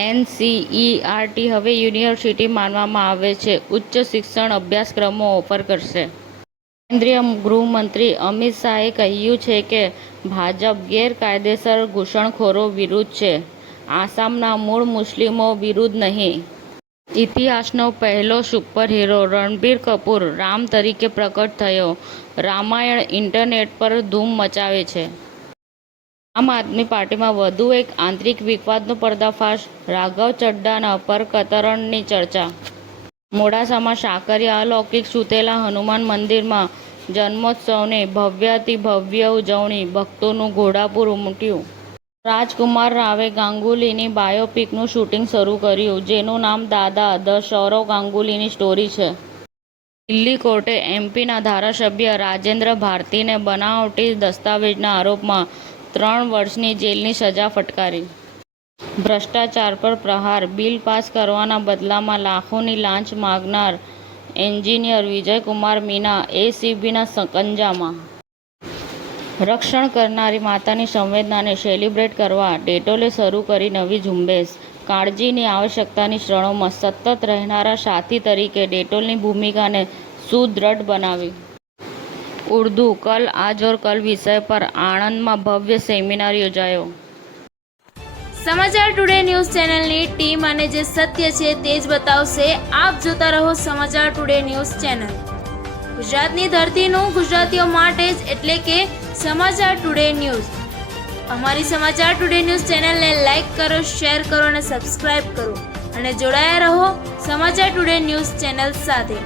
NCERT હવે university માનવામાં આવે છે. ઉચ્ચ શિક્ષણ અભ્યાસક્રમો ઓફર કરશે. કેન્દ્રીય ગૃહમંત્રી અમિત શાહે કહ્યું છે કે ભાજપ ગેરકાયદેસર ઘૂસણખોરો વિરુદ્ધ છે, આસામના મૂળ મુસ્લિમો વિરુદ્ધ નહીં. ઇતિહાસનો પહેલો સુપર હીરો રણબીર કપૂર રામ તરીકે પ્રકટ થયો. રામાયણ ઇન્ટરનેટ પર ધૂમ મચાવે છે. આમ આદમી પાર્ટીમાં વધુ એક આંતરિક વિવાદનો પર્દાફાશ, રાઘવ ચડ્ડાના પર કતરણની ચર્ચા. મોડાસામાં સાકરીયા અલૌકિક સુતેલા હનુમાન મંદિરમાં જન્મોત્સવની ભવ્યાતિભવ્ય ઉજવણી, ભક્તોનું ઘોડાપૂર ઉમટ્યું. રાજકુમાર રાવે ગાંગુલીની બાયોપિકનું શૂટિંગ શરૂ કર્યું, જેનું નામ દાદા ધ સૌરવ ગાંગુલીની સ્ટોરી છે. દિલ્હી કોર્ટે એમપીના ધારાસભ્ય રાજેન્દ્ર ભારતીને બનાવટી દસ્તાવેજના આરોપમાં 3 વર્ષની જેલની સજા ફટકારી. ભ્રષ્ટાચાર પર પ્રહાર, બિલ પાસ કરવાના બદલામાં લાખોની લાંચ માંગનાર એન્જિનિયર વિજયકુમાર મીના એસીબીના સંકંજામાં. રક્ષણ કરનારી માતાની સંવેદનાને સેલિબ્રેટ કરવા ડેટોલે શરૂ કરી નવી ઝુંબેશ. કાળજીની આવશ્યકતાની ક્ષણોમાં સતત રહેનારા સાથી તરીકે ડેટોલની ભૂમિકાને સુદૃઢ બનાવી. ઉર્દુ કલ આજ ઓર કલ વિષય પર આણંદમાં ભવ્ય સેમિનાર યોજાયો. સમાચાર ટુડે ન્યૂઝ ચેનલની ટીમ અને જે સત્ય છે તે જ બતાવશે. આપ જોતા રહો સમાચાર ટુડે ન્યૂઝ ચેનલ. ગુજરાતની ધરતીનું ગુજરાતીઓ માટે જ, એટલે કે સમાચાર ટુડે ન્યૂઝ. અમારી સમાચાર ટુડે ન્યૂઝ ચેનલને લાઇક કરો, શેર કરો અને સબસ્ક્રાઇબ કરો અને જોડાયા રહો સમાચાર ટુડે ન્યૂઝ ચેનલ સાથે.